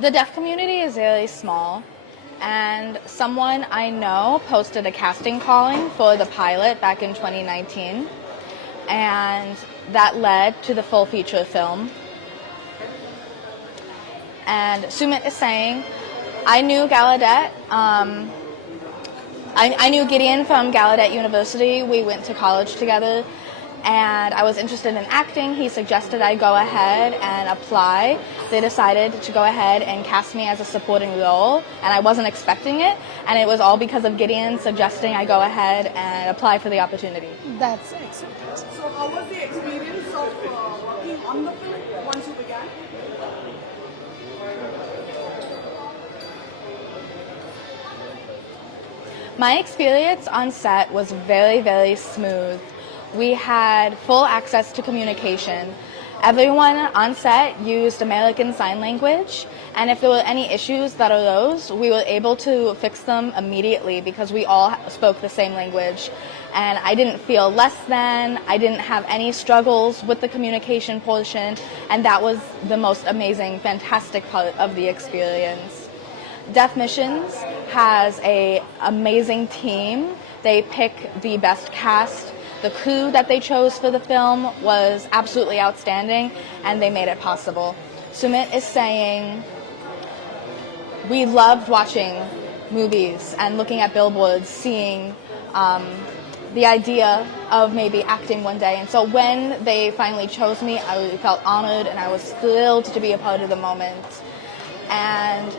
The deaf community is really small, and someone I know posted a casting calling for the pilot back in 2019, and that led to the full feature film. And Sumit is saying, I knew Gallaudet. I knew Gideon from Gallaudet University. We went to college together, and I was interested in acting. He suggested I go ahead and apply. They decided to go ahead and cast me as a supporting role, and I wasn't expecting it, and it was all because of Gideon suggesting I go ahead and apply for the opportunity. That's excellent. So how was the experience of working on the film once you began? My experience on set was very, very smooth. We had full access to communication. Everyone on set used American Sign Language, and if there were any issues that arose, we were able to fix them immediately because we all spoke the same language. And I didn't feel less than, I didn't have any struggles with the communication portion, and that was the most amazing, fantastic part of the experience. Deaf Missions has an amazing team. They pick the best cast. The crew that they chose for the film was absolutely outstanding, and they made it possible. Sumit is saying, we loved watching movies and looking at billboards, seeing the idea of maybe acting one day. And so when they finally chose me, I really felt honored, and I was thrilled to be a part of the moment. And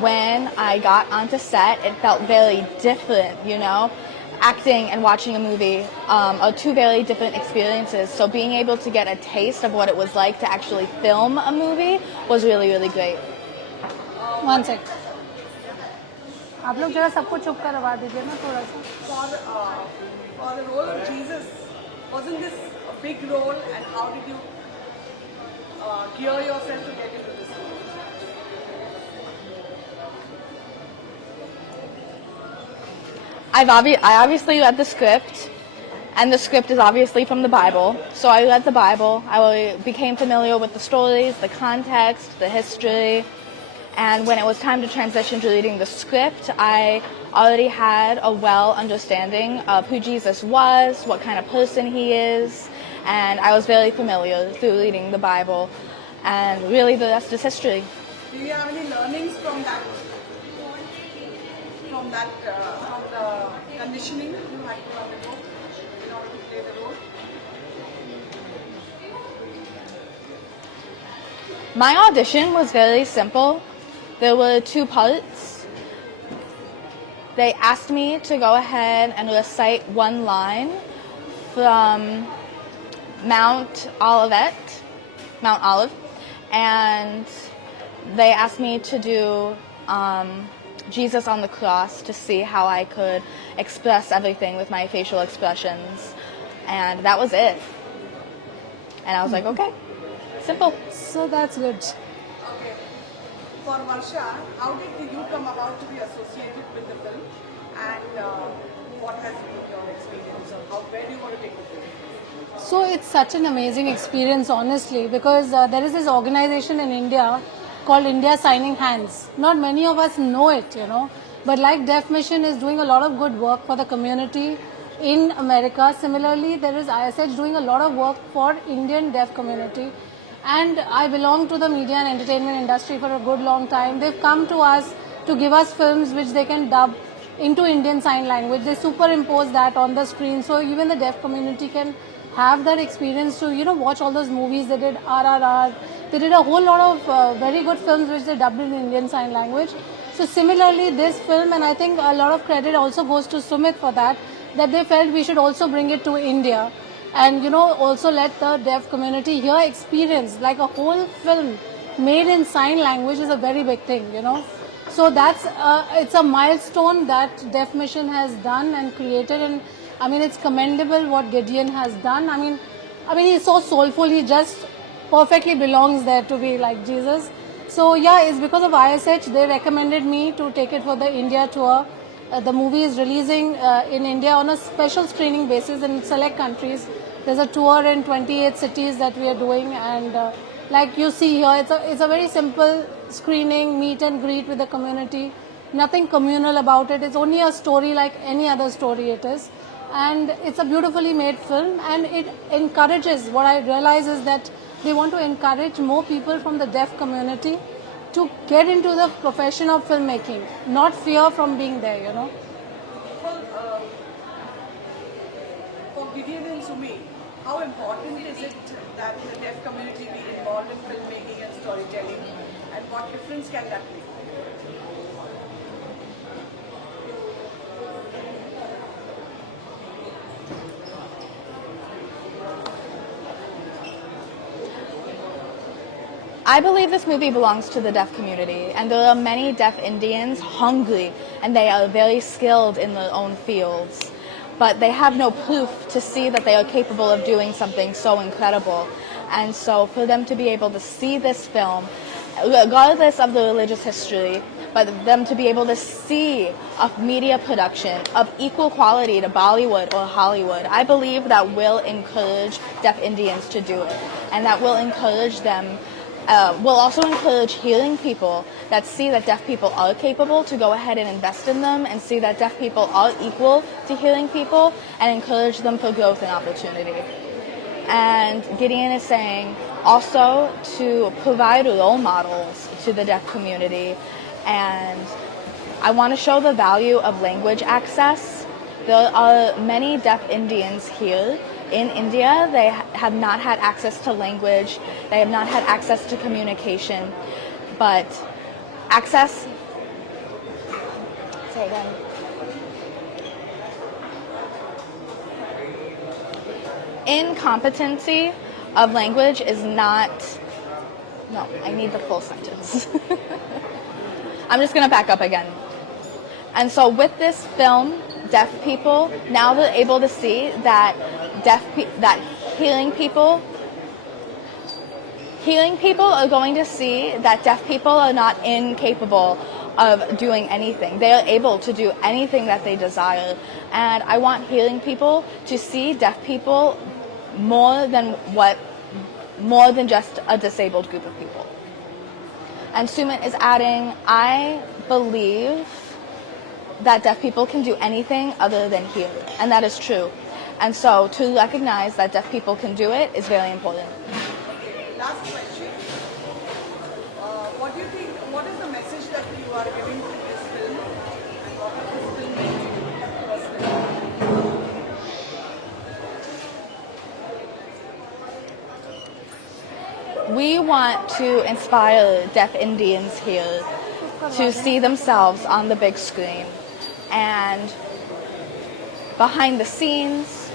when I got onto set, it felt very different, you know? Acting and watching a movie are two very different experiences. So being able to get a taste of what it was like to actually film a movie was really, really great. One sec. आप लोग जरा सबको चुप करवा दीजिए ना थोड़ा सा. For the role of Jesus, wasn't this a big role, and how did you gear yourself to get into this role? I obviously read the script, and the script is obviously from the Bible. So I read the Bible. I became familiar with the stories, the context, the history. And when it was time to transition to reading the script, I already had a well understanding of who Jesus was, what kind of person he is, and I was very familiar through reading the Bible. And really the rest is history. Do you have any learnings from that? From the conditioning you had to undergo in order to play the role? My audition was very simple. There were two parts. They asked me to go ahead and recite one line from Mount Olive, and they asked me to do Jesus on the cross to see how I could express everything with my facial expressions. And that was it. And I was like, okay, simple. So that's good. Okay. For Varsha, how did you come about to be associated with the film? And what has been your experience? Or where do you want to take the film? So it's such an amazing experience, honestly, because there is this organization in India called India Signing Hands. Not many of us know it, you know. But like Deaf Mission is doing a lot of good work for the community in America. Similarly, there is ISH doing a lot of work for Indian deaf community. And I belong to the media and entertainment industry for a good long time. They've come to us to give us films which they can dub into Indian Sign Language. They superimpose that on the screen, so even the deaf community can have that experience to, you know, watch all those movies. They did RRR. They did a whole lot of very good films which they dubbed in Indian Sign Language. So similarly, this film, and I think a lot of credit also goes to Sumit for that they felt we should also bring it to India. And, you know, also let the deaf community here experience, like a whole film made in sign language is a very big thing, you know. So that's, it's a milestone that Deaf Mission has done and created. And I mean, it's commendable what Gideon has done. I mean, he's so soulful. He just perfectly belongs there to be like Jesus. So yeah, it's because of ISH. They recommended me to take it for the India tour. The movie is releasing in India on a special screening basis in select countries. There's a tour in 28 cities that we are doing, and like you see here, it's a very simple screening, meet and greet with the community. Nothing communal about it. It's only a story like any other story it is. And it's a beautifully made film, and it encourages, what I realize is that they want to encourage more people from the deaf community to get into the profession of filmmaking, not fear from being there, you know. Well, for Gideon and Sumit, how important is it that the deaf community be involved in filmmaking and storytelling, and what difference can that make? I believe this movie belongs to the deaf community, and there are many deaf Indians hungry, and they are very skilled in their own fields, but they have no proof to see that they are capable of doing something so incredible. And so for them to be able to see this film, regardless of the religious history, but them to be able to see a media production of equal quality to Bollywood or Hollywood, I believe that will encourage deaf Indians to do it, and that will encourage them. Will also encourage hearing people that see that deaf people are capable to go ahead and invest in them, and see that deaf people are equal to hearing people, and encourage them for growth and opportunity. And Gideon is saying also to provide role models to the deaf community. And I want to show the value of language access. There are many deaf Indians here in India. They have not had access to language. They have not had access to communication. But access, say again. Incompetency of language is not, no, I need the full sentence. I'm just going to back up again. And so with this film, deaf people, now they're able to see that that hearing people are going to see that deaf people are not incapable of doing anything. They are able to do anything that they desire. And I want hearing people to see deaf people more than just a disabled group of people. And Sumit is adding, I believe that deaf people can do anything other than hear, and that is true. And so to recognize that deaf people can do it is very important. Last question. What do you think, what is the message that you are giving to this film, and what has this film meant to you personally? We want to inspire deaf Indians here to see themselves on the big screen and behind the scenes,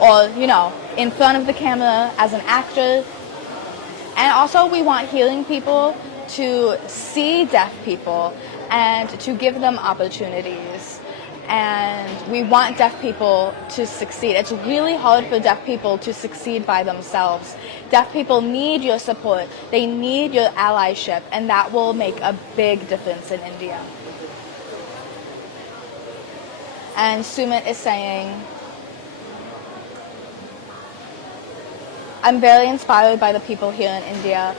or, you know, in front of the camera as an actor. And also we want hearing people to see deaf people and to give them opportunities. And we want deaf people to succeed. It's really hard for deaf people to succeed by themselves. Deaf people need your support. They need your allyship, and that will make a big difference in India. And Sumit is saying, I'm very inspired by the people here in India,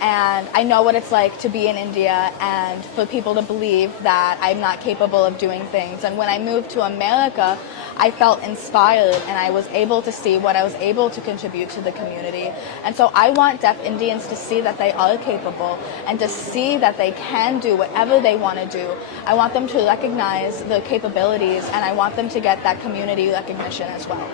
and I know what it's like to be in India and for people to believe that I'm not capable of doing things. And when I moved to America, I felt inspired and I was able to see what I was able to contribute to the community. And so I want deaf Indians to see that they are capable and to see that they can do whatever they want to do. I want them to recognize their capabilities, and I want them to get that community recognition as well.